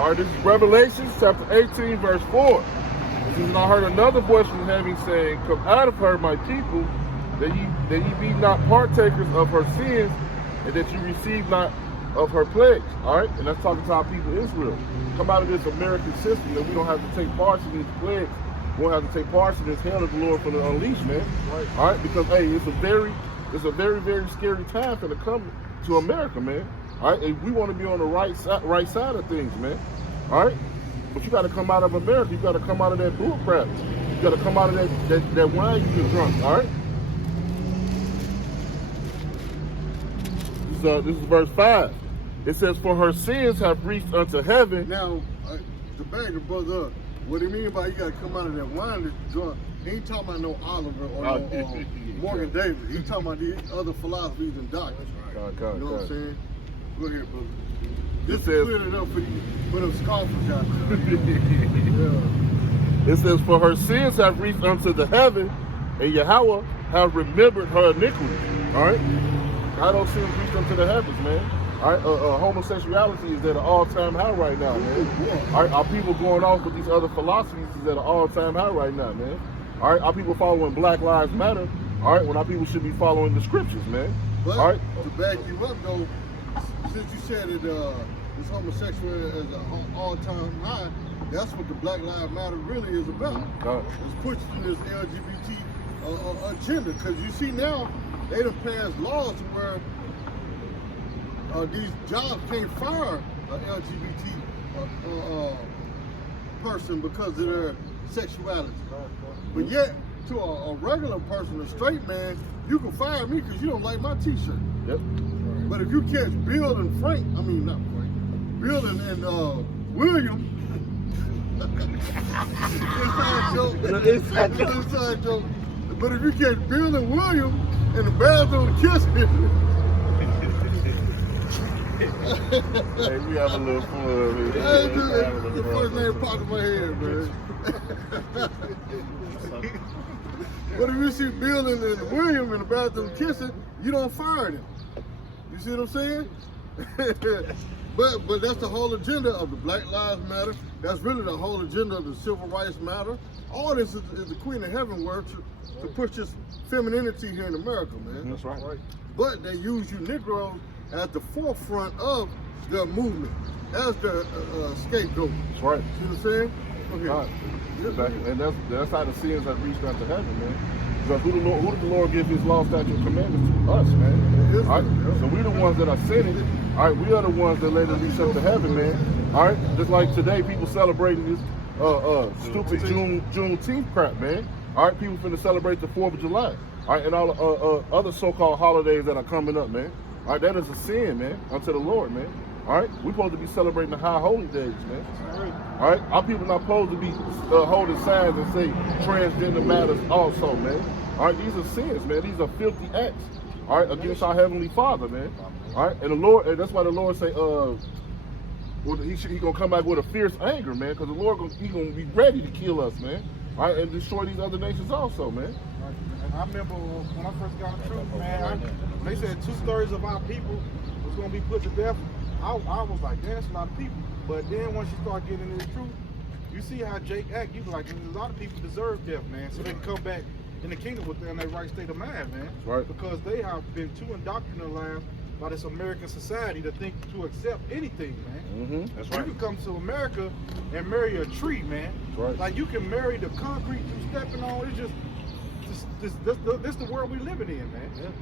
All right, this is Revelation chapter 18, verse 4. It says, and I heard another voice from heaven saying, come out of her, my people, that ye be not partakers of her sins, and that you receive not of her plagues. All right, and that's talking to our people Israel. Come out of this American system that we don't have to take part in these plagues. We don't have to take part in this hell that the Lord for the unleash, man. Right. All right, because hey, it's a very, very scary time for to come to America, man. All right, and we want to be on the right side of things, man. All right, but you got to come out of America. You got to come out of that bull crap. You got to come out of that wine you get drunk. All right. So this is verse 5. It says, for her sins have reached unto heaven. Now, the bagger brother up. What he mean by you got to come out of that wine that's drunk, he ain't talking about no Oliver or no Morgan Davis. He talking about these other philosophies and doctrines. You know what I'm saying? Go ahead, brother. This says, clear it up for them scoffers out there. Yeah. It says, for her sins have reached unto the heaven, and Yahweh have remembered her iniquity. All right? I don't see them reach unto the heavens, man. All right, homosexuality is at an all-time high right now, man. All right, our people going off with these other philosophies is at an all-time high right now, man. All right, our people following Black Lives Matter. All right, when our people should be following the scriptures, man. But all right, to back you up though, since you said that this homosexuality is an all-time high, that's what the Black Lives Matter really is about. It's pushing this LGBT agenda, because you see now they done passed laws to where these jobs can't fire an LGBT person because of their sexuality. But yet, to a regular person, a straight man, you can fire me because you don't like my t-shirt. Yep. But if you catch Bill and Frank, I mean not Frank, Bill and William, inside joke. But if you catch Bill and William in the bathroom kissing, hey, we have a little fun. Hey, dude, the first name popped in my head, man. But if you see Bill and William in the bathroom kissing, you don't fire them. You see what I'm saying? But that's the whole agenda of the Black Lives Matter. That's really the whole agenda of the Civil Rights Matter. All this is the Queen of Heaven work to push this femininity here in America, man. That's right. But they use you Negroes at the forefront of their movement as the scapegoat. That's right. See what I'm saying? Okay. Right. And that's how the sins have reached unto heaven, man. Because who did the Lord give his law, statute, and commandments to? Us, man. All right? So we're the ones that are sinning. All right, we are the ones that let it reach up to heaven, man. All right, just like today, people celebrating this stupid Juneteenth crap, man. All right, people finna celebrate the 4th of July. All right, and all the other so-called holidays that are coming up, man. All right, that is a sin, man, unto the Lord, man. All right, we're supposed to be celebrating the high holy days, man. All right, our people not supposed to be holding signs and say transgender matters also, man. All right, these are sins, man. These are filthy acts. All right, against our heavenly Father, man. All right, and the Lord, and that's why the Lord say, he gonna come back with a fierce anger, man, because the Lord he gonna be ready to kill us, man. All right, and destroy these other nations also, man. I remember when I first got in the truth, man, they said 2/3 of our people was going to be put to death. I was like, that's a lot of people. But then once you start getting into the truth, you see how Jake act. You be like, a lot of people deserve death, man, so they can come back in the kingdom within their right state of mind, man. Right. Because they have been too indoctrinated by this American society to think to accept anything, man. That's right. You can come to America and marry a tree, man. Right. Like you can marry the concrete you stepping on. It's just this the world we living in, man. Yeah.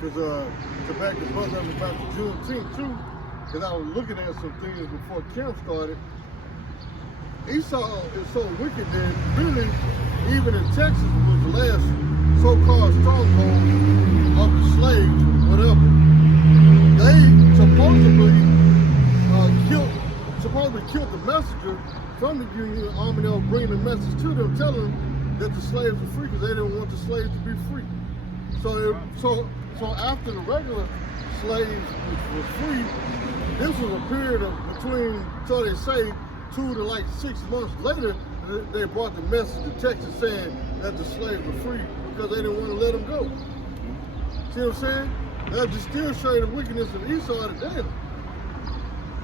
Because to back the brother up about the Juneteenth too, because I was looking at some things before camp started. Esau is so wicked that really, even in Texas, was the last so-called stronghold of the slaves, whatever. They supposedly killed the messenger from the Union Army. They were bringing the message to them, telling them that the slaves were free because they didn't want the slaves to be free. So after the regular slaves was free, this was a period of between, so they say, 2 to like 6 months later, they brought the message to Texas saying that the slaves were free because they didn't want to let them go. See what I'm saying? That just still showing the wickedness of Esau today.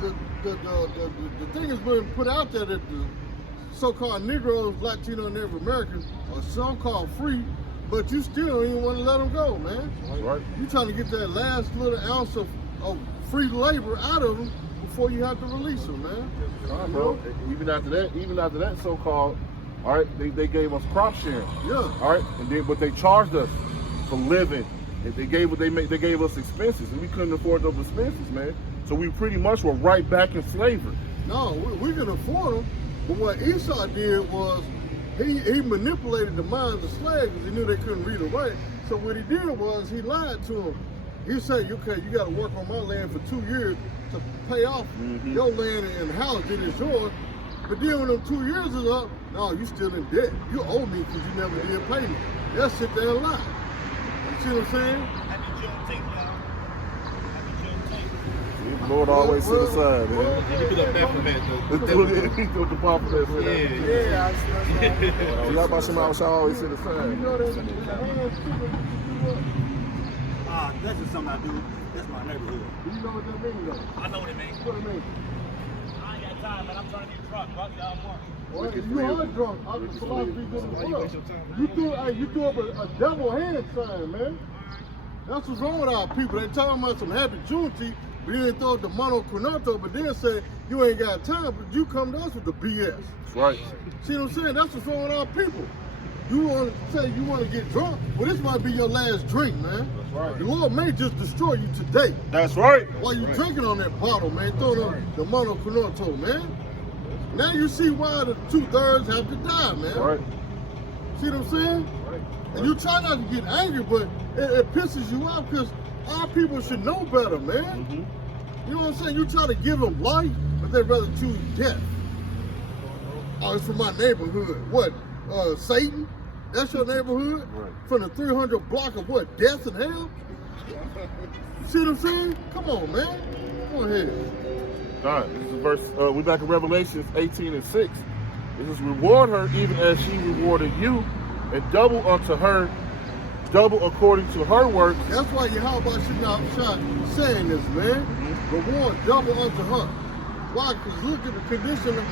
the thing has been put out there that the so-called Negroes, Latino, and Native Americans are so-called free, but you still don't even want to let them go, man. That's right. You trying to get that last little ounce of free labor out of them before you have to release them, man. All right, bro. Even after that so-called, all right, they gave us crop sharing. Yeah. All right, and then but they charged us for living. They gave us expenses, and we couldn't afford those expenses, man. So we pretty much were right back in slavery. No, we can afford them, but what Esau did was he manipulated the minds of slaves because he knew they couldn't read or write. So what he did was he lied to them. He said, okay, you got to work on my land for 2 years to pay off your land and house that is yours. But then when them 2 years is up, no, you still in debt. You owe me because you never did pay me. They'll sit there and lie. You see what I'm saying? Happy Juneteenth, y'all. Happy Juneteenth. The Lord always sit aside, man. Let me put up that for that, though. He took the pop for that. Yeah. Y'all about Shema shall always sit aside. You know that with the hands to That's just something I do. That's my neighborhood. you know what that means, though? I know what it means. What it means? I ain't got time, man. I'm trying to get drunk. Fuck y'all more. Well, you are drunk. I'm the philosophy good as well. You threw up a devil hand sign, man. That's what's wrong with our people. They talking about some happy Juneteenth, but you didn't throw up the monochronato, but then say you ain't got time, but you come to us with the BS. That's right. See what I'm saying? That's what's wrong with our people. You want to say you want to get drunk? Well, this might be your last drink, man. That's right. The Lord may just destroy you today. That's right. While you drinking on that bottle, man, throwing on the monochronato, man. Now you see why the 2/3 have to die, man. That's right. See what I'm saying? Right. And you try not to get angry, but it pisses you off because our people should know better, man. You know what I'm saying? You try to give them life, but they'd rather choose death. Oh, it's from my neighborhood. What? Satan? That's your neighborhood? Right. From the 300 block of what? Death and hell? See what I'm saying? Come on, man. Go ahead. All right, this is verse, we back in Revelations 18:6. It says, reward her even as she rewarded you, and double unto her, double according to her work. That's why Yahweh should not stop saying this, man. Reward double unto her. Why? Because look at the condition of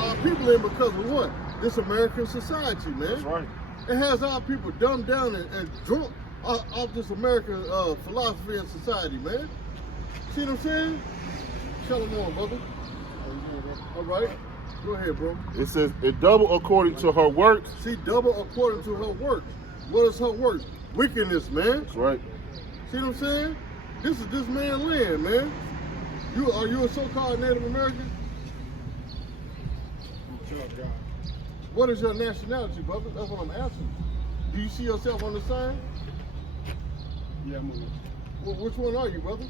our people in because of what? This American society, man. That's right. It has our people dumbed down and drunk off this American philosophy and society, man. See what I'm saying? Shalom, brother. All right. Go ahead, bro. It says, it double according to her works. See, double according to her works. What is her work? Wickedness, man. That's right. See what I'm saying? This is this man's land, man. Are you a so-called Native American? What is your nationality, brother? That's what I'm asking. Do you see yourself on the sign? Yeah, I'm on it. Well, which one are you, brother?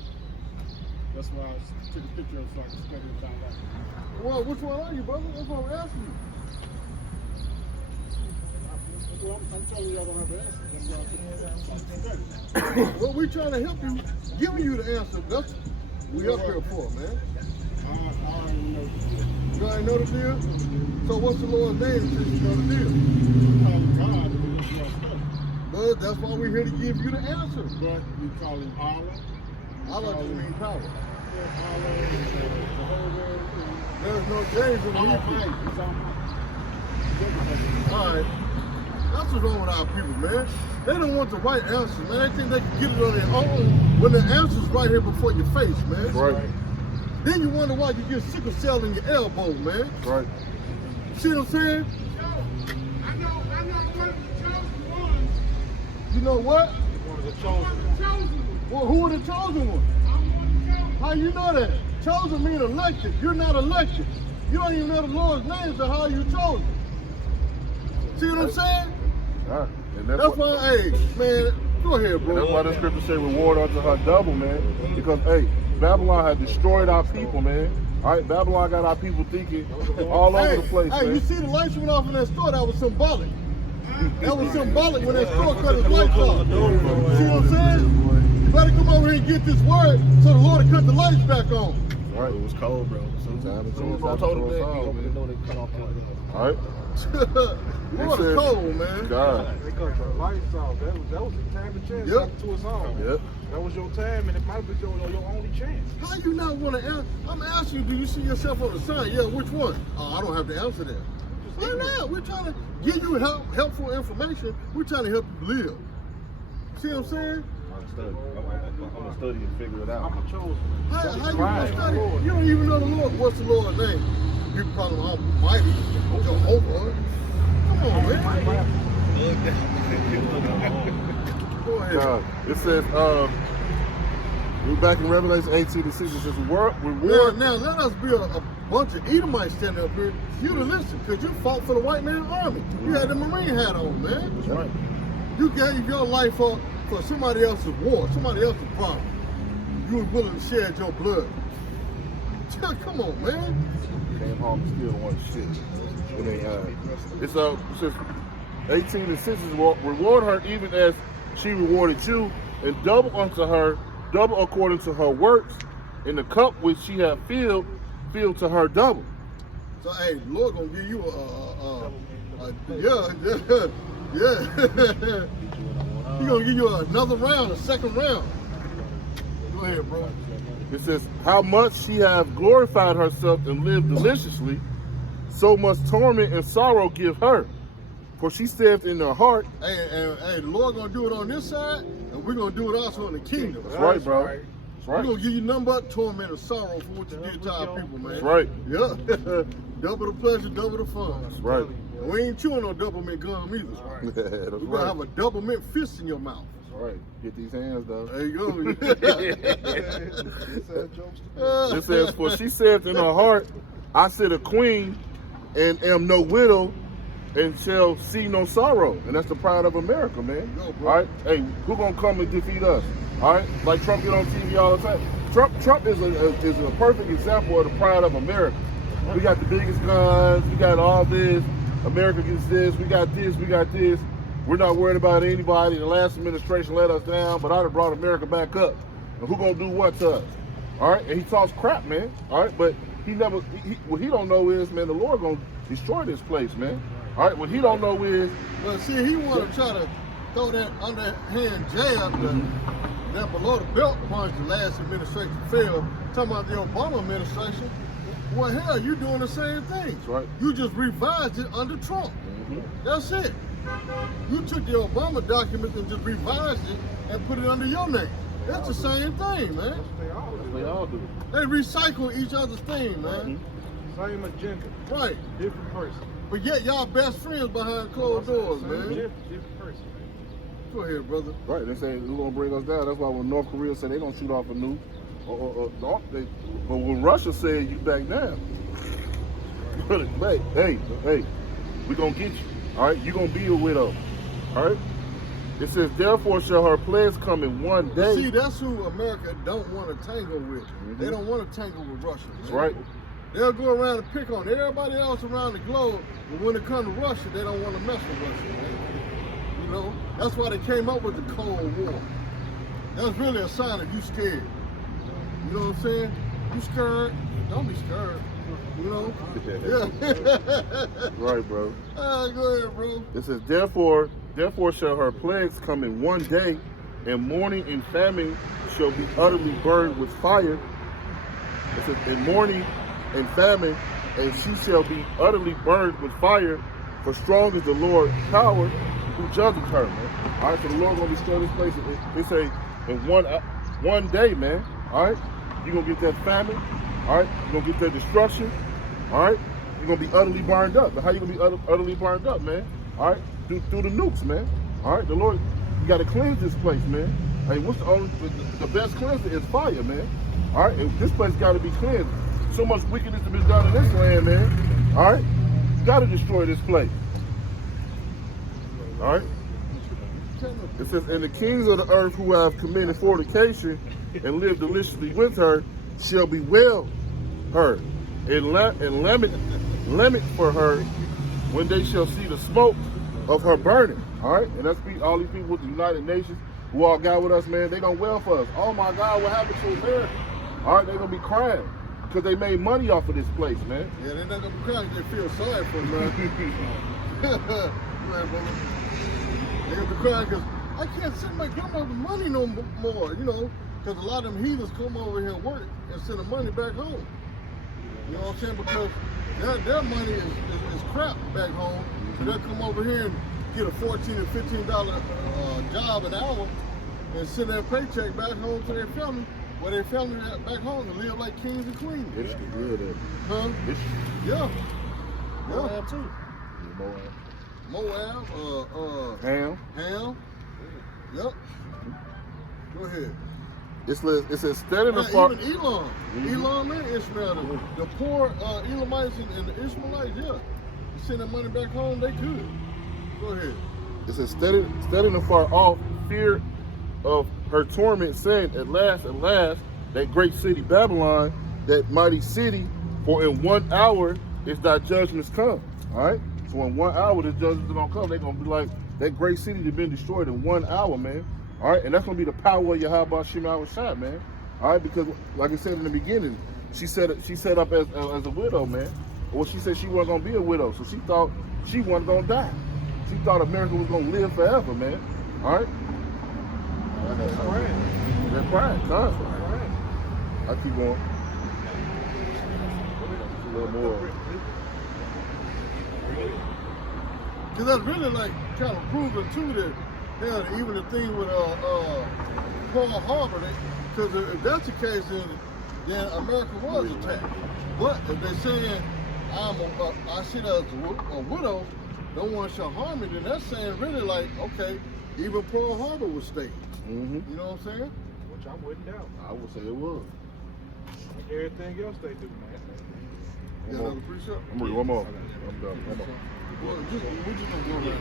That's why I took a picture of it so I can study and find out. Well, which one are you, brother? That's what I'm asking you. Well, I'm telling you I don't have the answer. That's why I took a picture so I can study. Well, we trying to help you, giving you the answer. That's what we up here for, man. I already know the deal. You already know the deal? So what's the Lord's name since you know the deal? We call him God, but it's not study. But that's why we're here to give you the answer. But we call him Allah. Allah just means power. Allah, Jehovah, There's no James in the Almighty. Hebrew. He's Almighty. All right. That's what's wrong with our people, man. They don't want the right answers, man. They think they can get it on their own when the answer's right here before your face, man. That's right. Then you wonder why you get sickle cell in your elbow, man. That's right. See what I'm saying? I know one of the chosen ones. You know what? One of the chosen. Well, who are the chosen ones? How you know that? Chosen mean elected. You're not elected. You don't even know the Lord's name, so how are you chosen? See what I'm saying? All right. And That's why, hey, man, go ahead, And that's bro. why the scripture say reward unto her double, man. Because, hey, Babylon had destroyed our people, man. All right, Babylon got our people thinking all over the place, Hey, man. you see the lights went off in that store? That was symbolic. That was symbolic when that store cut his lights off. See what I'm saying? You better come over here and get this word so the Lord will cut the lights back on. All right. It was cold, bro. Sometimes it's Soon as I all told him time that, to he us all, opened the man. door, they cut off like that. All right. Lord is cold, man. God. They cut the lights off. That was the time to chance Yep. to us all. Yep. That was your time, and it might have been your only chance. How you not want to answer? I'm asking you, do you see yourself on the sign? Yeah, which one? Oh, I don't have to answer that. Why not? We're trying to give you helpful information. We're trying to help you live. See what I'm saying? I'm gonna study and figure it out. I'm a chosen. How you Right. gonna study? You don't even know the Lord. What's the Lord's name? People call him Almighty, Jehovah. Come on, man. Go ahead. It says, we're back in Revelation 18 and 6. It says, reward. Now let us be a bunch of Edomites standing up here. You to listen, because you fought for the white man army. You had the Marine hat on, man. That's right. You gave your life up for somebody else's war, somebody else's problem. You was willing to shed your blood. Come on, man. Came home and still want shit. And they, it says 18 and 6 is reward her even as she rewarded you, and double unto her, double according to her works, in the cup which she had filled to her double. So hey, the Lord gonna give you yeah. He gonna give you another round, a second round. Go ahead, bro. It says, how much she hath glorified herself and lived deliciously, so much torment and sorrow give her. For she saith in her heart, Hey, the Lord gonna do it on this side, and we're gonna do it also in the kingdom. that's right, bro. That's We're right. gonna give you nothing but torment and sorrow for what you did to our people, man. That's right. Yeah. Double the pleasure, double the fun. That's right. And we ain't chewing no double mint gum either. That's We're gonna right. have a double mint fist in your mouth. That's right. Get these hands, though. There you go. It says, for she saith in her heart, I sit a queen and am no widow and shall see no sorrow. And that's the pride of America, man. Yo, bro. All right? Hey, who gonna come and defeat us? All right? Like Trump get on TV all the time. Trump is a perfect example of the pride of America. We got the biggest guns. We got all this. America gets this. We got this. We got this. We're not worried about anybody. The last administration let us down, but I'd have brought America back up. And who gonna do what to us? All right? And he talks crap, man. All right? But what he don't know is, man, the Lord gonna destroy this place, man. All right? What he don't know is, But see, he want to try to throw that underhand jab that below the belt punch the last administration failed. Talking about the Obama administration. Well, hell, you doing the same thing. That's right. You just revised it under Trump. Mhm. That's it. You took the Obama document and just revised it and put it under your name. That's the same thing, man. they all do. They recycle each other's thing, man. Same agenda, Right. different person. But yet y'all best friends behind closed doors, Same man. agenda, different person. Go ahead, brother. Right, they say they're gonna bring us down. That's why when North Korea say they don't shoot off a nuke, but when Russia said you back down, hey, we gonna get you. All right, you gonna be a widow. All right. It says, therefore shall her plagues come in one day. See, that's who America don't want to tangle with. They don't want to tangle with Russia. That's right. They'll go around and pick on everybody else around the globe, but when it comes to Russia, they don't want to mess with Russia. Man. You know, that's why they came up with the Cold War. That's really a sign that you scared. You know what I'm saying? You scared? Don't be scared. You know? Yeah. Right, bro. All right, go ahead, bro. It says, therefore shall her plagues come in one day, and mourning and famine shall be utterly burned with fire. It says, in mourning and famine, and she shall be utterly burned with fire, for strong is the Lord's power who judges her, man. All right, so the Lord gonna destroy this place. They say in one day, man. All right, you're gonna get that famine. All right, you're gonna get that destruction. All right, you're gonna be utterly burned up. But how you gonna be utterly burned up, man? All right, through the nukes, man. All right, the Lord, you gotta cleanse this place, man. Hey, what's the best cleanser is fire, man. All right, and this place gotta be cleansed. So much wickedness has been done in this land, man. All right, you gotta destroy this place. All right. It says, and the kings of the earth who have committed fornication and lived deliciously with her shall bewail her and lament for her when they shall see the smoke of her burning. All right, and that's all these people with the United Nations who all got with us, man. They gonna wail for us. Oh my God, what happened to America? All right, they gonna be crying because they made money off of this place, man. Yeah, they're not gonna be crying. They feel sorry for them, man. Go ahead, brother. They're gonna be crying because I can't send my grandmother money no more, you know, because a lot of them heathens come over here and work and send the money back home. You know what I'm saying? Because their money is crap back home. So they'll come over here and get a $14 and $15 job an hour and send their paycheck back home to their family, where their family back home and live like kings and queens. It's good. Huh? It's Yeah. Moab too. Moab, Ham. Ham. Yep. Go ahead. It says steady the Yeah, far. even Elam. Elam and Ishmael. The poor Elamites and the Ishmaelites, yeah. They send their money back home, they could. Go ahead. It says steady and far off, fear of her torment, saying, at last, that great city Babylon, that mighty city, for in 1 hour is thy judgments come. All right? So in 1 hour, the judgments are going to come. They're going to be like, that great city that's been destroyed in 1 hour, man. All right? And that's going to be the power of Yahweh Shema Shai, man. All right? Because, like I said in the beginning, she set up as a widow, man. Well, she said she wasn't going to be a widow, so she thought she wasn't going to die. She thought America was going to live forever, man. All right? That's right. That's pride, constantly. I keep going. A little more. Because that's really like kind of proving too that, hell, even the thing with Pearl Harbor, because if that's the case, then America was attacked. But if they're saying I see that as a widow, don't want to harm me, then that's saying really like, okay, even Pearl Harbor was staged. Mm-hmm. You know what I'm saying? Which I wouldn't doubt. I would say it was. Like everything else they do, man. You got another precept? I'm ready. One more. I'm done. One more. Well, we just gonna go right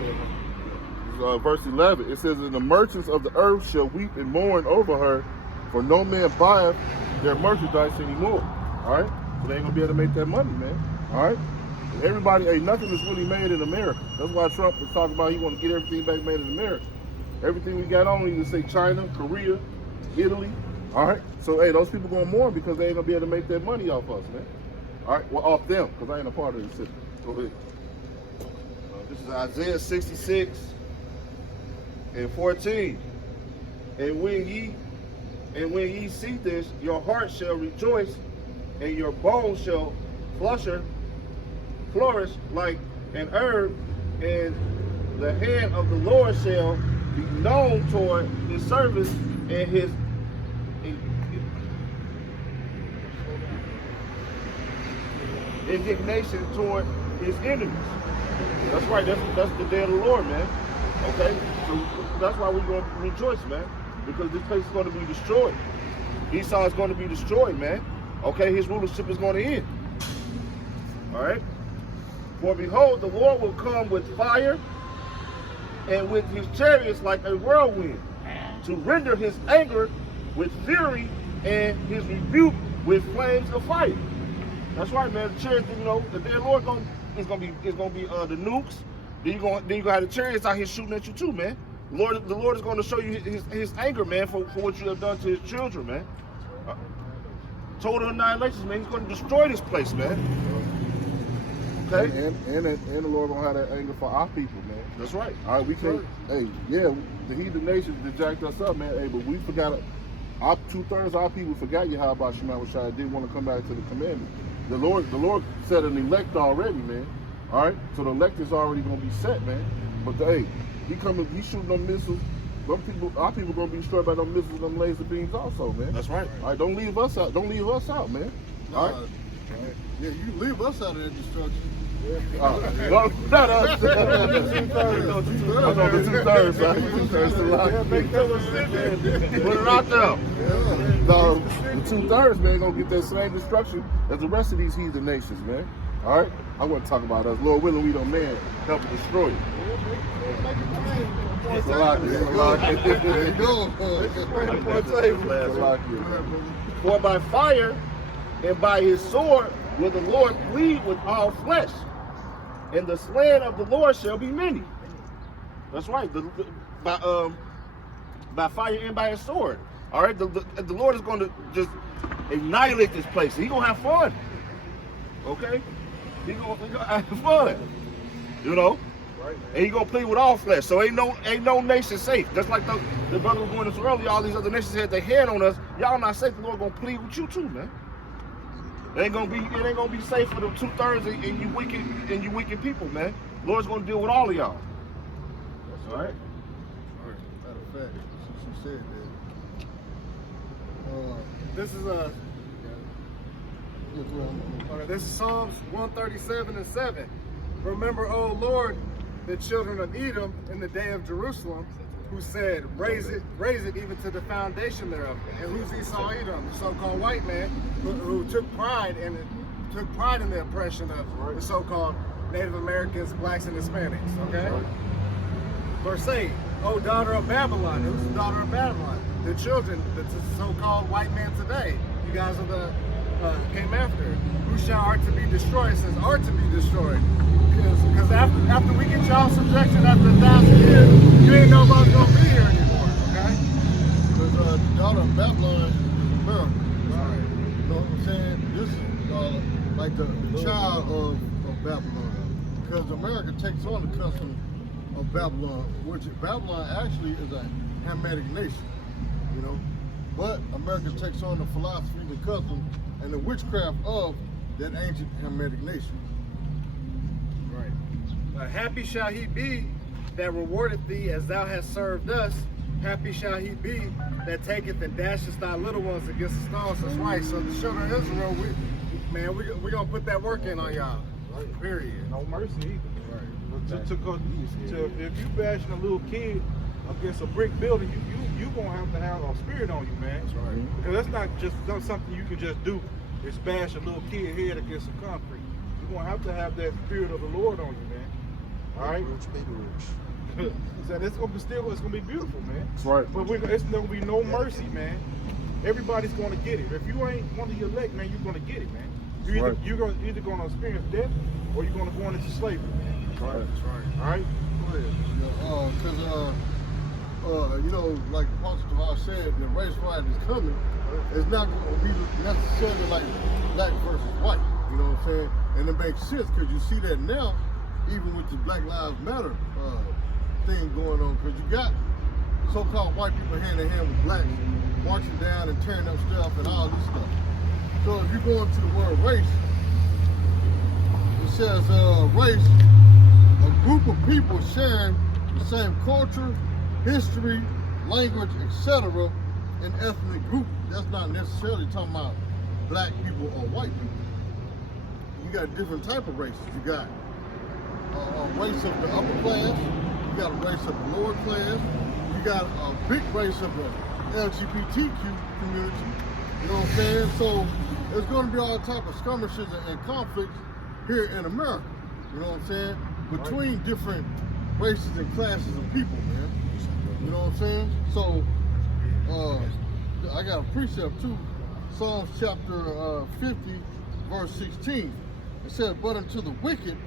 there. Verse 11, it says, and the merchants of the earth shall weep and mourn over her, for no man buyeth their merchandise anymore. All right? So they ain't going to be able to make that money, man. All right? Everybody, nothing is really made in America. That's why Trump was talking about he want to get everything back made in America. Everything we got on, you can say China, Korea, Italy. All right? So, those people going to mourn because they ain't going to be able to make that money off us, man. All right? Well, off them, because I ain't a part of the system. Go ahead. This is Isaiah 66 and 14. And when ye see this, your heart shall rejoice, and your bones shall flourish like an herb, and the hand of the Lord shall be known toward his servants, and his indignation toward his enemies. That's right. That's the day of the Lord, man. Okay, so that's why we're going to rejoice, man, because this place is going to be destroyed. Esau is going to be destroyed, man. Okay, his rulership is going to end. All right. For behold, the Lord will come with fire, and with his chariots like a whirlwind, to render his anger with fury, and his rebuke with flames of fire. That's right, man. The chariots, you know, the day of the Lord is gonna be the nukes. Then you gonna have the chariots out here shooting at you too, man. The Lord is gonna show you his anger, man, for what you have done to his children, man. Total annihilation, man. He's gonna destroy this place, man. Okay. And the Lord gonna have that anger for our people, man. That's right. All right, we can't. Hey, yeah, the heathen nations that jacked us up, man. Hey, but we forgot. 2/3 of our people forgot Yahweh Shema Shai. Didn't want to come back to the commandment. The Lord set an elect already, man. All right, so the elect is already gonna be set, man. But he shooting them missiles. Our people gonna be destroyed by them missiles, them laser beams, also, man. That's right. All right, don't leave us out. Don't leave us out, man. All right. Yeah, you leave us out of that destruction. No, not us. I'm on the 2/3, right? 2/3 to lock. Put it out there. No, the 2/3, man, gonna get that same destruction as the rest of these heathen nations, man. All right? I wasn't talking about us. Lord willing, we don't, man, help destroy you. It's a lot. It's a lot. For by fire and by his sword will the Lord plead with all flesh, and the slain of the Lord shall be many. That's right. By fire and by his sword. All right. The Lord is going to just annihilate this place. He's going to have fun. Okay. He's going to have fun. You know. Right. And He gonna plead with all flesh. So ain't no nation safe. Just like the brother was going into earlier, all these other nations had their hand on us. Y'all not safe. The Lord gonna plead with you too, man. It ain't gonna be safe for the 2/3 and you wicked people, man. Lord's gonna deal with all of y'all. All right. Matter of fact, since you said that, This is this is Psalms 137:7. Remember, O Lord, the children of Edom in the day of Jerusalem, who said, raise it even to the foundation thereof. And who's Esau Edom, the so-called white man who took pride in the oppression of the so-called Native Americans, blacks, and Hispanics. Okay. Verse 8, O daughter of Babylon. Who's the daughter of Babylon? The children, the so-called white man today. You guys are the came after. Who shall are to be destroyed? It says are to be destroyed. Because after we get y'all subjection after 1,000 years, you ain't nobody's gonna be here anymore. Okay? because the daughter of Babylon is America. Right. You know what I'm saying? This is like the child of Babylon. Because America takes on the custom of Babylon, which Babylon actually is a Hamitic nation, you know. But America takes on the philosophy, the customs, and the witchcraft of that ancient Hamitic nation. Right. Happy shall he be that rewardeth thee as thou hast served us. Happy shall he be that taketh and dasheth thy little ones against the stones. That's right. So the children of Israel, we gonna put that work in on y'all. Right. Period. No mercy either. Right. If you bashing a little kid against a brick building, you gonna have a spirit on you, man. That's right. Because that's not just something you can just do. Is bash a little kid head against some concrete. You're gonna have that spirit of the Lord on you, man. All right. So it's gonna be beautiful, man. That's right. But it's gonna be no mercy, man. Everybody's gonna get it. If you ain't one of the elect, man, you're gonna get it, man. You're either gonna experience death or you're gonna go into slavery, man. That's right. That's right. All right. Because you know, like Apostle Tavai said, the race riot is coming. It's not going to be necessarily like black versus white. You know what I'm saying? And it makes sense because you see that now, even with the Black Lives Matter thing going on. Because you got so-called white people hand in hand with blacks marching down and tearing up stuff and all this stuff. So if you go into the word race, it says race, a group of people sharing the same culture, history, language, etc. an ethnic group. That's not necessarily talking about black people or white people. You got different type of races. You got a race of the upper class. You got a race of the lower class. You got a big race of the LGBTQ community. You know what I'm saying? So there's going to be all type of skirmishes and conflicts here in America. You know what I'm saying? Between different races and classes of people, man. You know what I'm saying? So I got a precept too. Psalms chapter 50, verse 16. It says, but unto the wicked,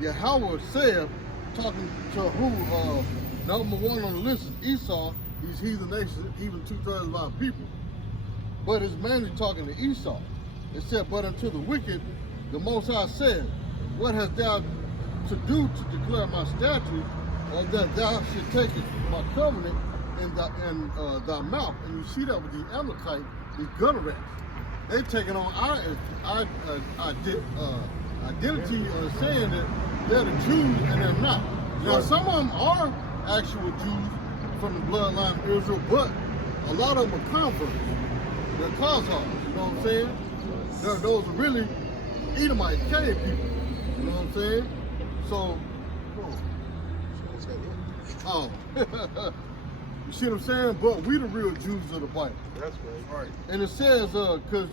Yahweh saith, talking to who, number one on the list is Esau, these heathen nations, even 2/3 of our people. But it's mainly talking to Esau. It said, but unto the wicked, the Most High said, what hast thou to do to declare my statutes, or that thou should take my covenant in thy mouth? And you see that with these Amalekites, these gutter rats. They taking on our identity of saying that they're the Jews and they're not. Now some of them are actual Jews from the bloodline of Israel, but a lot of them are converts. They're Khazars, you know what I'm saying? Those are really Edomite cave people, you know what I'm saying? So, you see what I'm saying? But we the real Jews of the Bible. That's right. And it says, because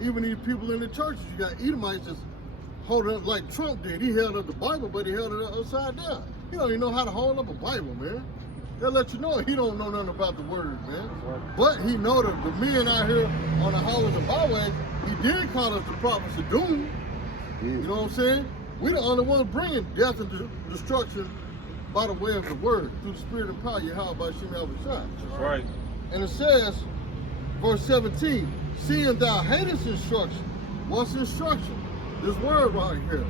even these people in the churches, you got Edomites just holding up like Trump did. He held up the Bible, but he held it up upside down. He don't even know how to hold up a Bible, man. They'll let you know he don't know nothing about the word, man. But he know that the men out here on the highways and byways, he did call us the prophets of doom. You know what I'm saying? We the only ones bringing death and destruction by the way of the word, through the spirit and power, Yahweh by Shem Yahweh. That's right. And it says, verse 17, seeing thou hatest instruction. What's instruction? This word right here.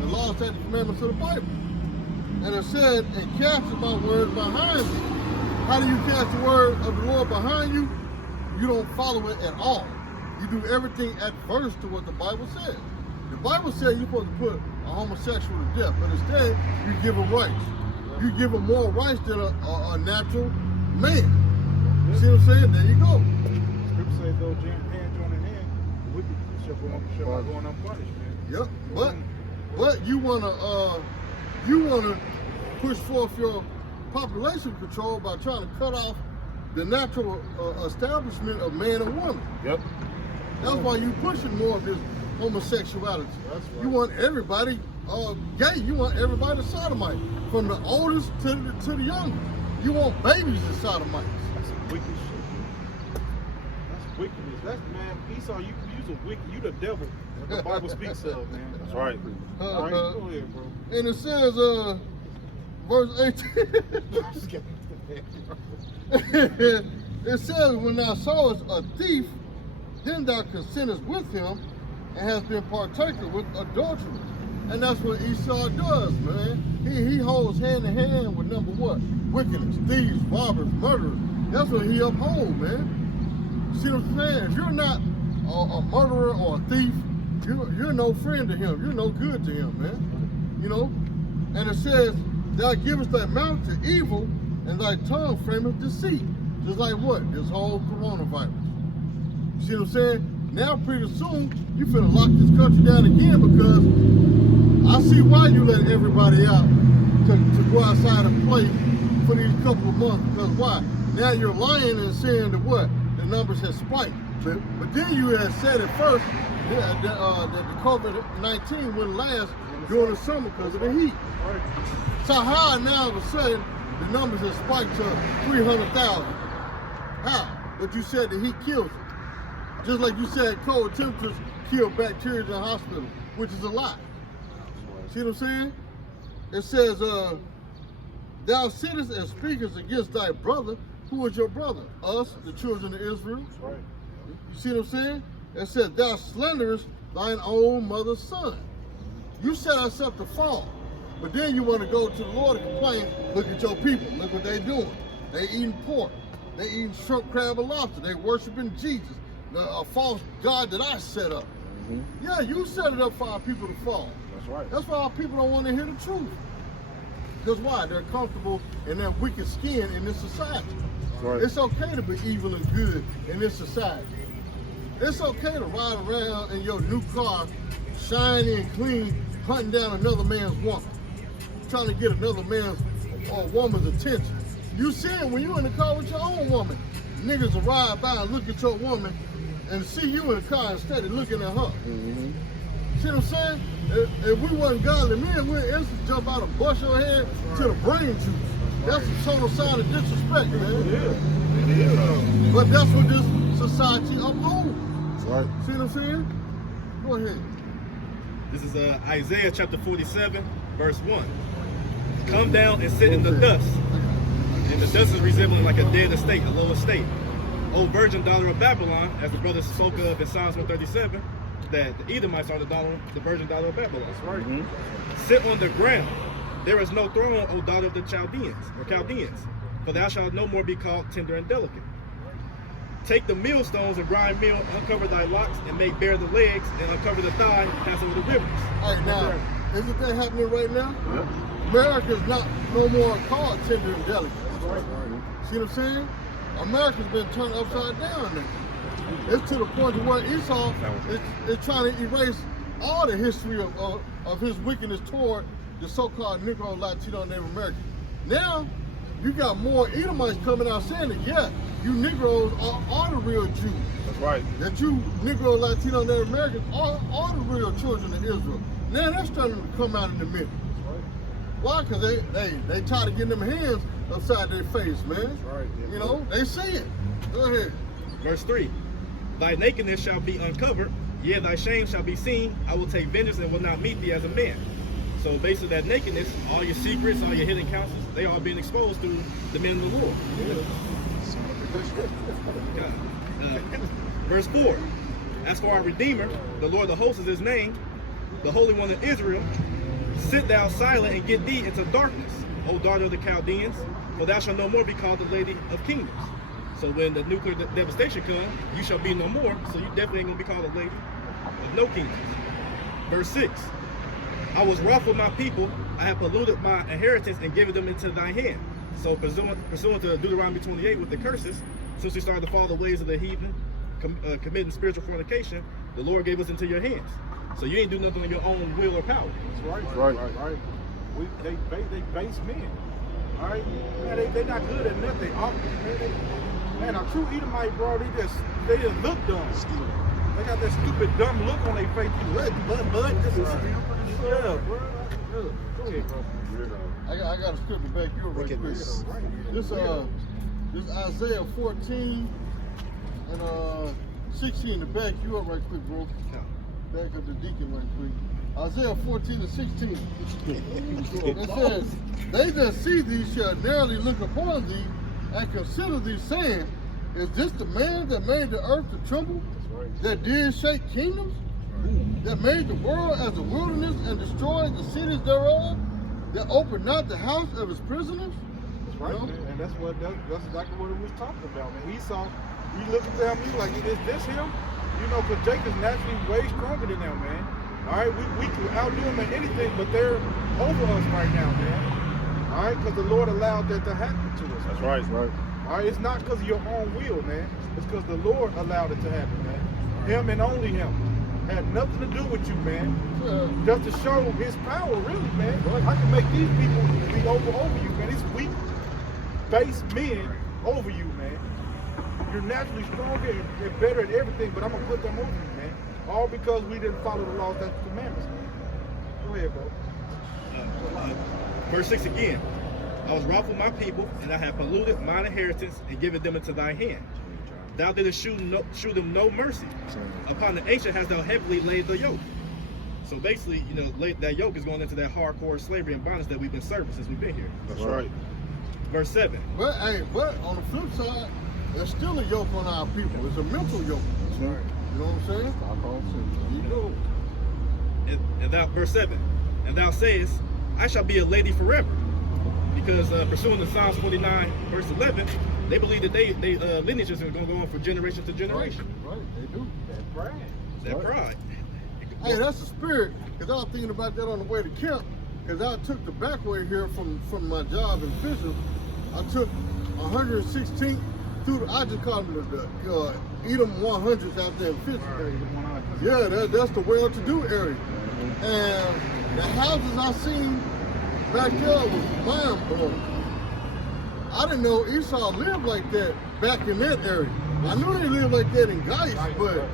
The law, statutes, commandments of the Bible. And it said, and cast my word behind me. How do you cast the word of the Lord behind you? You don't follow it at all. You do everything adverse to what the Bible says. The Bible says you're supposed to put a homosexual to death, but instead you give him rights. You give him more rights than a natural man. You see what I'm saying? There you go. Scripture says, though hand join in hand, the wicked shall not go unpunished, man. Yep. But you wanna push forth your population control by trying to cut off the natural establishment of man and woman. Yep. That's why you pushing more of this homosexuality. You want everybody gay. You want everybody sodomite, from the oldest to the youngest. You want babies as sodomites. That's some wicked shit. That's wickedness. That's, man, Esau, you's a wicked, you the devil. What the Bible speaks of, man. That's right. All right, go ahead, bro. And it says, verse 18. It says, when thou sawest a thief, then thou consentest with him, and hast been partaker with adulterers. And that's what Esau does, man. He holds hand in hand with number what? Wickedness, thieves, robbers, murderers. That's what he upholds, man. See what I'm saying? If you're not a murderer or a thief, you're no friend to him. You're no good to him, man. You know? And it says, thou givest thy mouth to evil, and thy tongue frameth deceit. Just like what? This whole coronavirus. You see what I'm saying? Now pretty soon, you finna lock this country down again, because I see why you let everybody out to go outside and play for these couple of months. Because why? Now you're lying and saying that what? The numbers have spiked. But then you had said at first that the COVID-19 wouldn't last during the summer because of the heat. So how now all of a sudden the numbers have spiked to 300,000? How? But you said the heat kills it. Just like you said cold temperatures kill bacteria in the hospital, which is a lie. See what I'm saying? It says, thou sittest and speakest against thy brother. Who is your brother? Us, the children of Israel. That's right. You see what I'm saying? It says, thou slanderest thine own mother's son. You set us up to fall. But then you want to go to the Lord and complain, look at your people, look what they doing. They eating pork. They eating shrimp, crab, and lobster. They worshiping Jesus, a false God that I set up. Yeah, you set it up for our people to fall. That's right. That's why our people don't want to hear the truth. Because why? They're comfortable in their wicked skin in this society. Right. It's okay to be evil and good in this society. It's okay to ride around in your new car, shiny and clean, hunting down another man's woman, trying to get another man's or woman's attention. You see it when you're in the car with your own woman. Niggas will ride by and look at your woman and see you in the car instead of looking at her. See what I'm saying? If we wasn't godly men, we'd instantly jump out and bust your head to the brain juice. That's a total sign of disrespect, man. It is. But that's what this society upholds. That's right. See what I'm saying? Go ahead. This is Isaiah chapter 47, verse 1. Come down and sit in the dust. And the dust is resembling like a dead estate, a low estate. O virgin daughter of Babylon, as the brother spoke of in Psalms 137, that the Edomites are the virgin daughter of Babylon. That's right. Sit on the ground. There is no throne, O daughter of the Chaldeans, for thou shalt no more be called tender and delicate. Take the millstones and grind meal, uncover thy locks, and make bare the legs, and uncover the thigh, and pass over the rivers. Hey, now, isn't that happening right now? America's not no more called tender and delicate. See what I'm saying? America's been turned upside down now. It's to the point to where Esau is trying to erase all the history of his wickedness toward the so-called Negro, Latino, Native American. Now, you got more Edomites coming out saying that, yeah, you Negroes are the real Jews. That's right. That you Negro, Latino, Native Americans are the real children of Israel. Now that's starting to come out in the middle. Why? Because they try to get them hands upside their face, man. Right. Yeah. You know, they see it. Go ahead. Verse 3. Thy nakedness shall be uncovered, yea, thy shame shall be seen. I will take vengeance and will not meet thee as a man. So based on that nakedness, all your secrets, all your hidden counsels, they are being exposed through the men of the Lord. Verse 4. As for our Redeemer, the Lord of hosts is his name, the Holy One of Israel, Sit thou silent and get thee into darkness, O daughter of the Chaldeans, for thou shalt no more be called the lady of kingdoms. So when the nuclear devastation comes, you shall be no more, so you definitely ain't gonna be called a lady of no kingdoms. Verse 6, I was wroth with my people, I have polluted my inheritance and given them into thy hand. So pursuant to Deuteronomy 28 with the curses, since we started to follow the ways of the heathen, committing spiritual fornication, the Lord gave us into your hands. So you ain't do nothing on your own will or power. That's right. They base men. All right, man, they not good at nothing. Man, a true Edomite, bro, they just look dumb. They got that stupid dumb look on their face. Bud, this is yeah, bro. Go ahead, bro. I got a scripture back you up right quick. This Isaiah 14 and 16 to back you up right quick, bro. Back up the deacon right quick. Isaiah 14 and 16. It says, they that see thee shall narrowly look upon thee and consider thee, saying, is this the man that made the earth to tremble? That did shake kingdoms? That made the world as a wilderness and destroyed the cities thereof? That opened not the house of his prisoners? That's right, man. And that's exactly what we was talking about, man. Esau, he looked at them, he like, is this him? You know, because Jacob's naturally way stronger than them, man. All right, we can outdo them at anything, but they're over us right now, man. All right, because the Lord allowed that to happen to us. That's right. All right, it's not because of your own will, man. It's because the Lord allowed it to happen, man. Him and only him. Had nothing to do with you, man. Just to show his power, really, man. I can make these people be over you, man. These weak, base men over you, man. You're naturally stronger and better at everything, but I'm going to put them over you, man. All because we didn't follow the laws, that's the commandments, man. Go ahead, bro. Verse 6 again. I was wroth with my people, and I have polluted mine inheritance and given them into thy hand. Thou didst shew them no mercy. Upon the ancient hast thou heavily laid the yoke. So basically, you know, that yoke is going into that hardcore slavery and bondage that we've been serving since we've been here. That's right. Verse 7. But on the flip side, there's still a yoke on our people. It's a mental yoke. That's right. You know what I'm saying? You know. And thou, verse 7. And thou sayest, I shall be a lady forever. Because pursuing the Psalms 49, verse 11, they believe that they lineages are going to go on for generation to generation. Right, they do. That pride. That pride. Hey, that's the spirit. Because I was thinking about that on the way to camp. Because I took the back way here from my job in Fisher. I took 116th through I just call them the Edom 100s out there in Fisher. Yeah, that's the well-to-do area. And the houses I seen back there was mind-blowing. I didn't know Esau lived like that back in that area. I knew they lived like that in Geist, but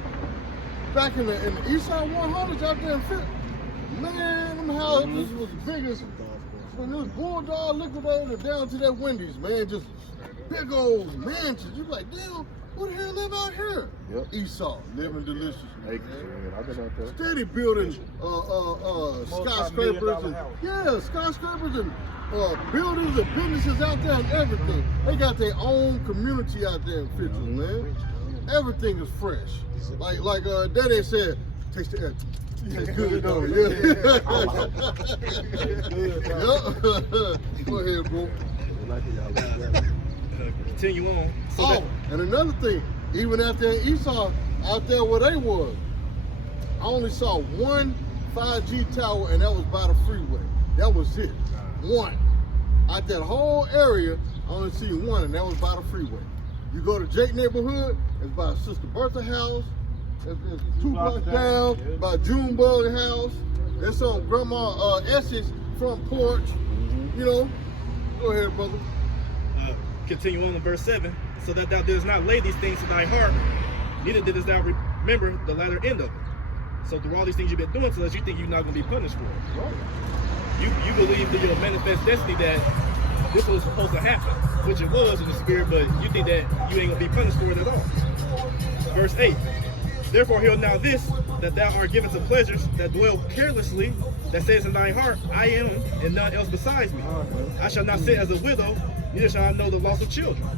back in the Esau 100s out there in Fisher, man, them houses was as big as when this Bulldog liquidated down to that Wendy's, man, just big old mansions. You like, damn, who the hell live out here? Yep. Esau, living delicious. Hey, I've been out there. Steady building skyscrapers and skyscrapers and buildings and businesses out there and everything. They got their own community out there in Fisher, man. Everything is fresh. Like Daddy said, taste the air. It's good, though. Yeah. Go ahead, bro. Continue on. And another thing, even after Esau, out there where they was, I only saw one 5G tower, and that was by the freeway. That was it. One. Out that whole area, I only see one, and that was by the freeway. You go to Jake neighborhood, it's by Sister Bertha house. It's 2 blocks down by Junebug house. It's on Grandma Essex front porch. You know, go ahead, brother. Continue on in verse 7. So that thou didst not lay these things to thy heart, neither didst thou remember the latter end of it. So through all these things you've been doing to us, you think you're not going to be punished for it. You believe that your manifest destiny that this was supposed to happen, which it was in the spirit, but you think that you ain't going to be punished for it at all. Verse 8. Therefore hear now this, that thou art given to pleasures that dwell carelessly, that says in thine heart, I am, and none else besides me. I shall not sit as a widow, neither shall I know the loss of children.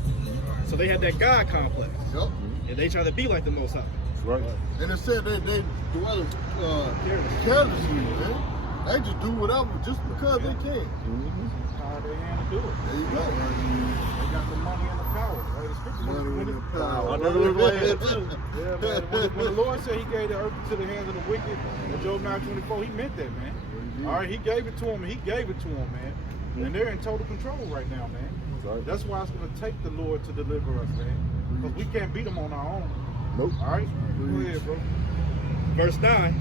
So they had that God complex. Yep. And they try to be like the Most High. Right. And it said they dwell carelessly, man. They just do whatever just because they can. How they hand to do it. There you go. They got the money and the power. Right? The scripture Money when and it- the power. I know it was like that too. Yeah, man. When the Lord said he gave the earth to the hands of the wicked in Job 9:24, he meant that, man. All right, he gave it to him, and he gave it to him, man. And they're in total control right now, man. Right. That's why it's going to take the Lord to deliver us, man. Because we can't beat them on our own. Nope. All right? Go ahead, bro. Verse 9.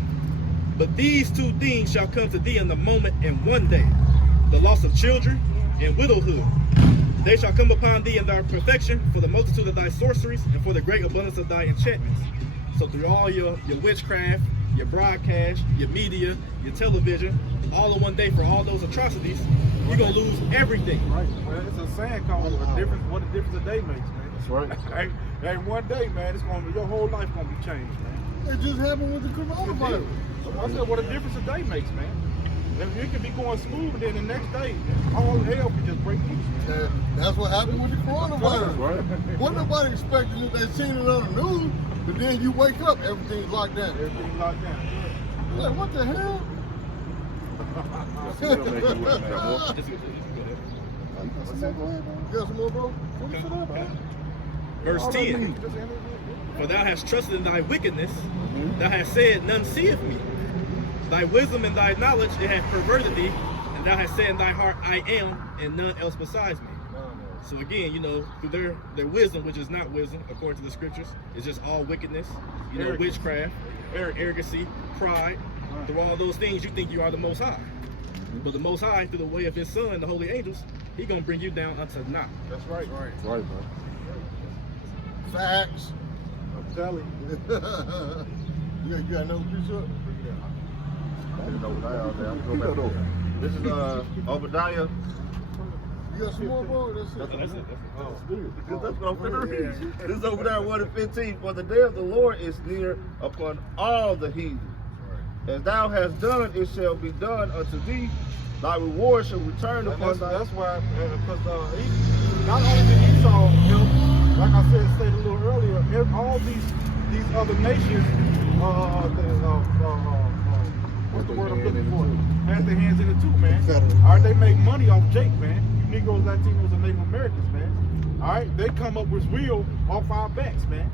But these two things shall come to thee in the moment and one day, the loss of children and widowhood. They shall come upon thee in thy perfection for the multitude of thy sorceries and for the great abundance of thy enchantments. So through all your witchcraft, your broadcast, your media, your television, all in one day for all those atrocities, you're going to lose everything. Right. Well, it's a saying called what a difference a day makes, man. That's right. Hey, one day, man, it's going to your whole life going to be changed, man. It just happened with the coronavirus. I said, what a difference a day makes, man. If you can be going smooth, and then the next day, all hell can just break loose. And that's what happened with the coronavirus. Right. Wasn't nobody expecting it. They seen it on the news, but then you wake up, everything's locked down. Everything's locked down. Like, what the hell? It'll make you work, man, boy. You got some more, bro? What you for that, man? Verse 10. For thou hast trusted in thy wickedness, thou hast said, none seeth me. Thy wisdom and thy knowledge it hath perverted thee, and thou hast said in thy heart, I am, and none else besides me. So again, you know, through their wisdom, which is not wisdom, according to the scriptures, it's just all wickedness, you know, witchcraft, arrogancy, pride. Through all those things, you think you are the Most High. But the Most High, through the way of His Son, the holy angels, He gonna bring you down unto naught. That's right. Right. That's right, man. Facts. I'm telling you. You got another piece of it? This is Obadiah. You got some more, bro? That's it. Because that's what I'm finna read. This is Obadiah 1 and 15. For the day of the Lord is near upon all the heathen. As thou hast done, it shall be done unto thee. Thy reward shall return upon thy. That's why, because not only did Esau help, like I said a little earlier, all these other nations, what's the word I'm looking for? Had their hands in it too, man. All right, they make money off Jake, man. You Negroes, Latinos, and Native Americans, man. All right, they come up with real off our backs, man.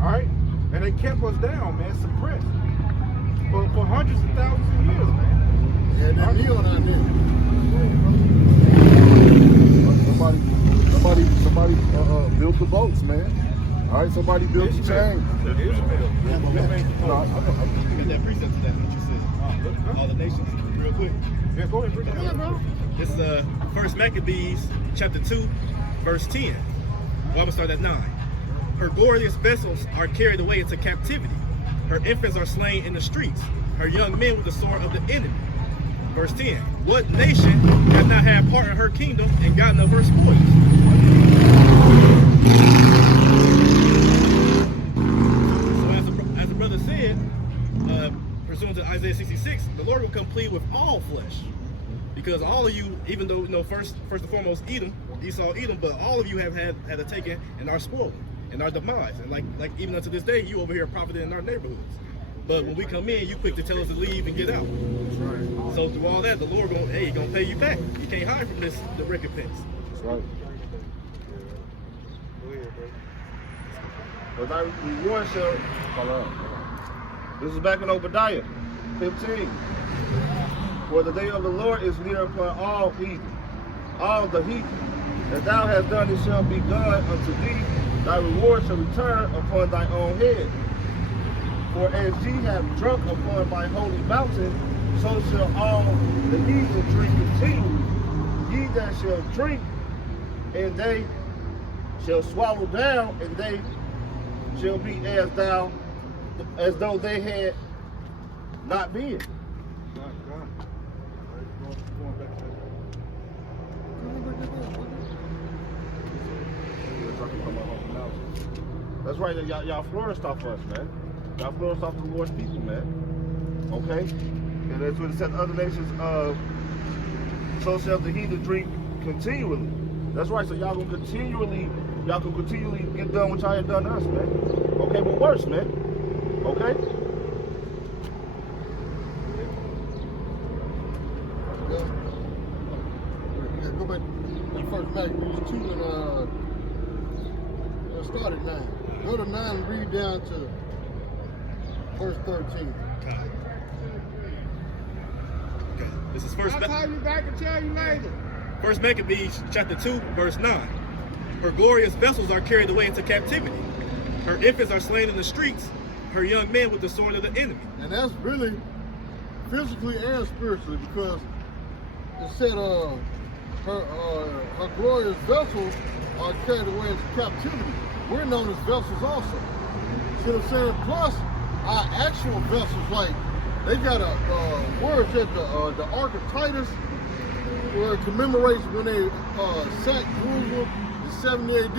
All right, and they kept us down, man, suppressed for hundreds of thousands of years, man. Yeah, that knee on our neck. Somebody built the boats, man. All right, somebody built the chain. You got that precept to that, what you said. All the nations, real quick. Yeah, go ahead, bring it up, bro. This is 1 Maccabees chapter 2, verse 10. Well, I'm gonna start at 9. Her glorious vessels are carried away into captivity. Her infants are slain in the streets. Her young men with the sword of the enemy. Verse 10. What nation hath not had part in her kingdom and gotten of her spoils? So as the brother said, pursuant to Isaiah 66, the Lord will come plead with all flesh. Because all of you, even though, you know, first and foremost, Esau, Edom, but all of you have had a taken and are spoiled and our demise. And like even unto this day, you over here profiting in our neighborhoods. But when we come in, you quick to tell us to leave and get out. Right. So through all that, the Lord gonna pay you back. You can't hide from the recompense. That's right. But thy reward shall. This is back in Obadiah 15. For the day of the Lord is near upon all heathen, all the heathen. As thou hast done, it shall be done unto thee. Thy reward shall return upon thy own head. For as ye have drunk upon my holy mountain, so shall all the heathen drink continually. Ye that shall drink, and they shall swallow down, and they shall be as though they had not been. That's right, y'all flourished off us, man. Y'all flourished off the Lord's people, man. Okay? And that's what it said, other nations, so shall the heathen drink continually. That's right, so y'all can continually get done what y'all had done to us, man. Okay, but worse, man. Okay? Maccabees 2 and let's start at 9. Go to 9 and read down to verse 13. Okay. This is first. I'll call you back and tell you later. First Maccabees chapter 2, verse 9. Her glorious vessels are carried away into captivity. Her infants are slain in the streets. Her young men with the sword of the enemy. And that's really physically and spiritually, because it said her glorious vessels are carried away into captivity. We're known as vessels also. See what I'm saying? Plus, our actual vessels, like, they got a word that the Ark of Titus, where it commemorates when they sacked Jerusalem in 70 AD.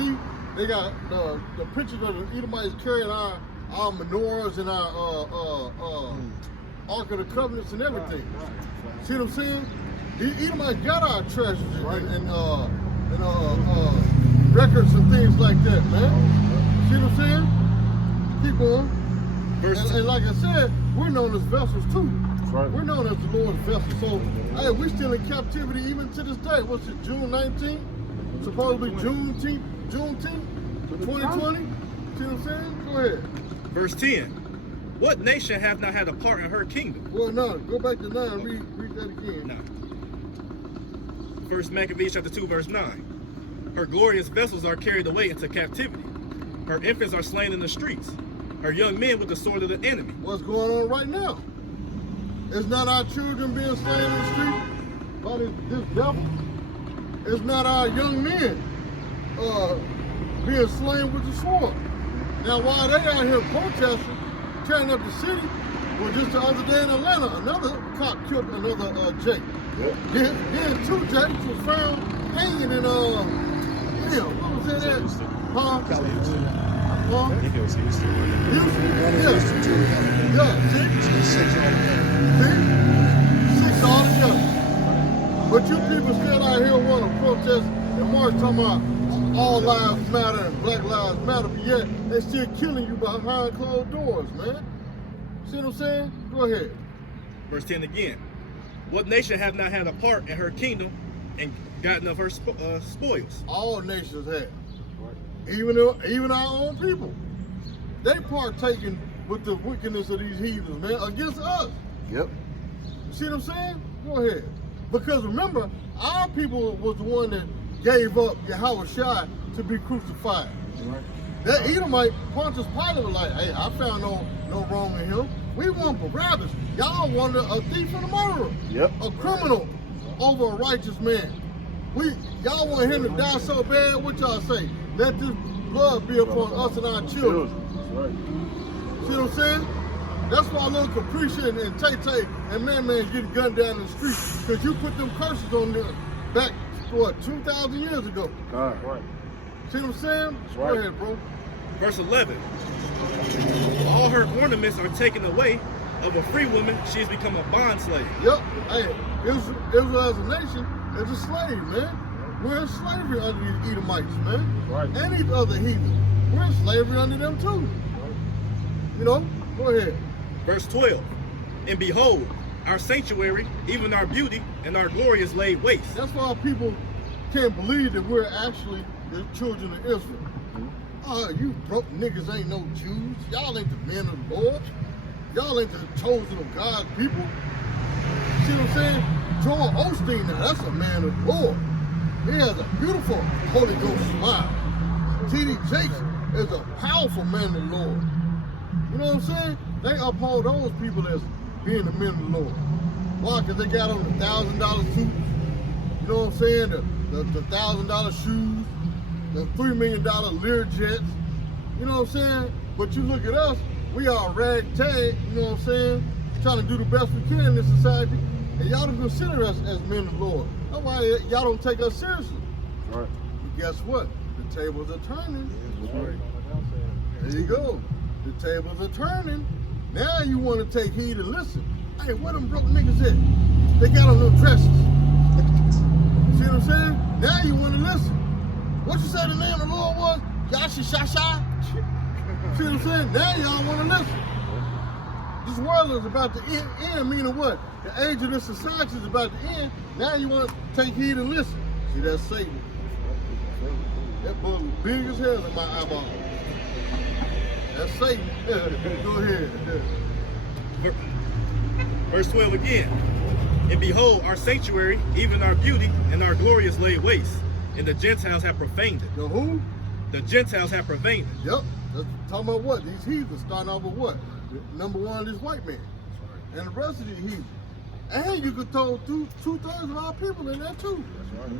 They got the pictures of the Edomites carrying our menorahs and our Ark of the Covenants and everything. See what I'm saying? The Edomites got our treasures and records and things like that, man. See what I'm saying? Keep on. And like I said, we're known as vessels too. Right. We're known as the Lord's vessels. So, hey, we're still in captivity even to this day. What's it, June 19th? Supposedly Juneteenth, 2020? See what I'm saying? Go ahead. Verse 10. What nation hath not had a part in her kingdom? Well, no, go back to 9, read that again. No. First Maccabees chapter 2, verse 9. Her glorious vessels are carried away into captivity. Her infants are slain in the streets. Her young men with the sword of the enemy. What's going on right now? Is not our children being slain in the street by this devil? Is not our young men being slain with the sword? Now, while they out here protesting, tearing up the city, well, just the other day in Atlanta, another cop killed another Jake. Yep. Then 2 Jakes was found hanging in what was that at? Huh? Huh? I think it was Houston. Houston? Yeah. See? 6 altogether. But you people still out here want to protest and march talking about all lives matter and black lives matter, but yet they still killing you behind closed doors, man. See what I'm saying? Go ahead. Verse 10 again. What nation hath not had a part in her kingdom and gotten of her spoils? All nations have. Even our own people. They partaking with the wickedness of these heathens, man, against us. Yep. See what I'm saying? Go ahead. Because remember, our people was the one that gave up Yahushua to be crucified. Right. That Edomite, Pontius Pilate was like, hey, I found no wrong in him. We want Barabbas. Y'all wanted a thief and a murderer. Yep. A criminal over a righteous man. Y'all want him to die so bad, what y'all say? Let this blood be upon us and our children. That's right. See what I'm saying? That's why little Capricia and Tay and Man getting gunned down in the street, because you put them curses on them back, what, 2,000 years ago. Right. See what I'm saying? That's Go right. ahead, bro. Verse 11. All her ornaments are taken away. Of a free woman, she has become a bond slave. Yep. Hey, Israel as a nation is a slave, man. We're in slavery under these Edomites, man. Right. And these other heathens. We're in slavery under them too. You know? Go ahead. Verse 12. And behold, our sanctuary, even our beauty, and our glory is laid waste. That's why people can't believe that we're actually the children of Israel. Oh, you broke niggas ain't no Jews. Y'all ain't the men of the Lord. Y'all ain't the chosen of God's people. See what I'm saying? Joel Osteen, now that's a man of the Lord. He has a beautiful Holy Ghost smile. T.D. Jakes is a powerful man of the Lord. You know what I'm saying? They uphold those people as being the men of the Lord. Why? Because they got on the $1,000 suits. You know what I'm saying? The $1,000 shoes, the $3 million Lear jets. You know what I'm saying? But you look at us, we are ragtag, you know what I'm saying? Trying to do the best we can in this society. And y'all don't consider us as men of the Lord. That's why y'all don't take us seriously. Right. But guess what? The tables are turning. Right. There you go. The tables are turning. Now you want to take heed and listen. Hey, where them broke niggas at? They got on them dresses. See what I'm saying? Now you want to listen. What you say the name of the Lord was? Yashi Shasha? See what I'm saying? Now y'all want to listen. This world is about to end, meaning what? The age of this society is about to end. Now you want to take heed and listen. See, that's Satan. That bull was big as hell in my eyeball. That's Satan. Go ahead. Verse 12 again. And behold, our sanctuary, even our beauty and our glory is laid waste, and the Gentiles have profaned it. The who? The Gentiles have profaned it. Yep. That's talking about what? These heathens starting off with what? Number one, this white man. And the rest of these heathens. And you could throw two-thirds of our people in there too.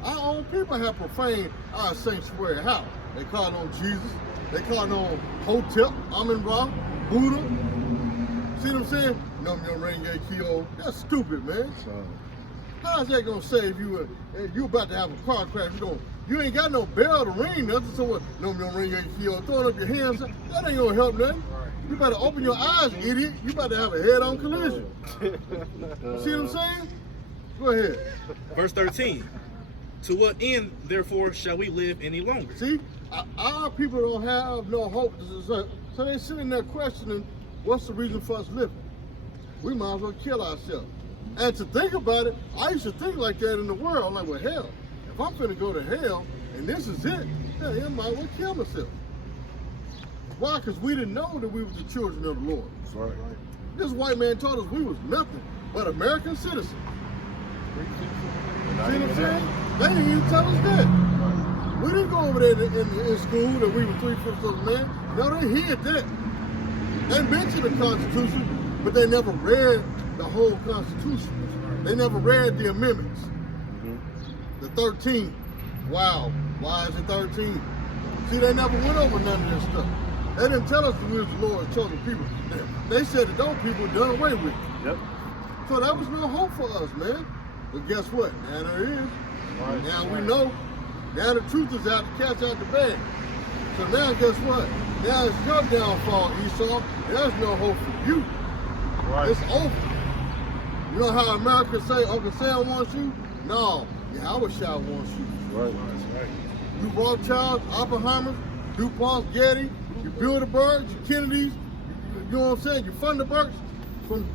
Our own people have profaned our sanctuary. How? They called on Jesus. They called on Hotep, Amun-Ra, Buddha. See what I'm saying? Num Yo Renge Kyo. That's stupid, man. How's that gonna save you? You about to have a car crash. You ain't got no bell to ring nothing. So what? Num Yo Renge Kyo. Throwing up your hands. That ain't gonna help nothing. You better open your eyes, idiot. You about to have a head-on collision. See what I'm saying? Go ahead. Verse 13. To what end, therefore, shall we live any longer? See, our people don't have no hope. So they sitting there questioning, what's the reason for us living? We might as well kill ourselves. And to think about it, I used to think like that in the world. I'm like, well, hell, if I'm finna go to hell and this is it, hell, I might as well kill myself. Why? Because we didn't know that we was the children of the Lord. That's right. This white man told us we was nothing but American citizens. See what I'm saying? They didn't even tell us that. We didn't go over there in school that we were 3/5 of a man. No, they hid that. They mentioned the Constitution, but they never read the whole Constitution. They never read the amendments. The 13. Wow. Why is it 13? See, they never went over none of this stuff. They didn't tell us that we was the Lord's chosen people. They said that those people done away with. Yep. So that was no hope for us, man. But guess what? Now there is. Right. Now we know. Now the truth is out, the cat's out the bag. So now guess what? Now it's your downfall, Esau. There's no hope for you. Right. It's over. You know how America say Uncle Sam wants you? No. Yahweh Shah wants you. Right. You Rothschild, Oppenheimer, DuPont, Getty, you Bilderbergs, you Kennedys, you know what I'm saying? You Thunderbergs, from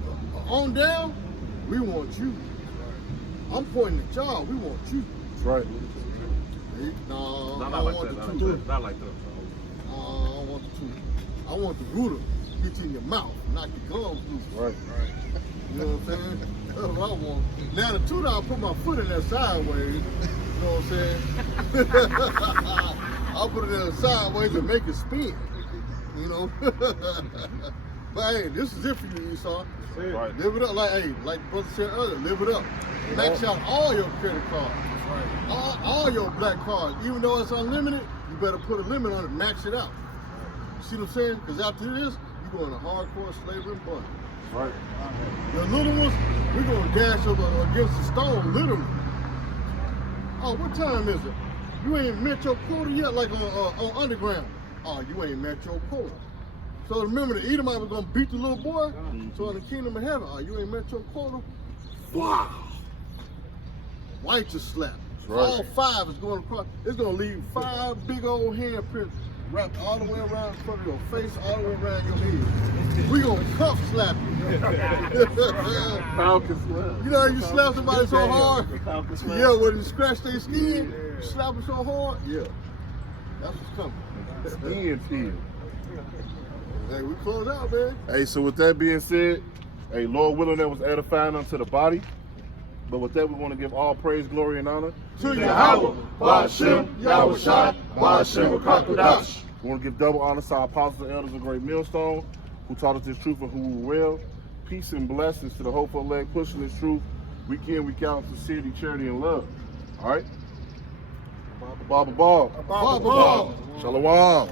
on down, we want you. I'm pointing at y'all, we want you. That's right. No, Not I don't like want that. the two. Not like that. I don't want the two. I want the rooter, get you in your mouth, knock your gums loose. Right. You know what I'm saying? That's what I want. Now the two, I'll put my foot in there sideways. You know what I'm saying? I'll put it in there sideways and make it spin. You know? But hey, this is it for you, Esau. Right. Live it up. Like, hey, like the brother said earlier, live it up. Max out all your credit cards. All your black cards. Even though it's unlimited, you better put a limit on it, max it out. You see what I'm saying? Because after this, you're going to hardcore slavery and bondage. Right. The little ones, we're going to dash over against the stone, literally. Oh, what time is it? You ain't met your quota yet, like on Underground. Oh, you ain't met your quota. So remember, the Edomite was going to beat the little boy. So in the kingdom of heaven, oh, you ain't met your quota? Wow. Righteous slap. Right. All five is going across. It's going to leave 5 big old handprints wrapped all the way around in front of your face, all the way around your head. We going to cuff slap you. Falcon slap. You know, you slap somebody so hard. Falcon slap. Yeah, when you scratch their skin, you slap them so hard. Yeah, that's what's coming. Skin peel. Hey, we close out, man. Hey, so with that being said, hey, Lord willing, that was edifying unto the body. But with that, we want to give all praise, glory, and honor To Yahweh, Ba'ashem, Yahweh Shai, Ba'ashem, Rakakadash. We want to give double honor to our apostles and elders of Great Millstone, who taught us this truth and who we well. Peace and blessings to the hopeful elect, pushing this truth week in, week out, sincerity, charity, and love. All right? Bob. Bob. Shalom. Wow.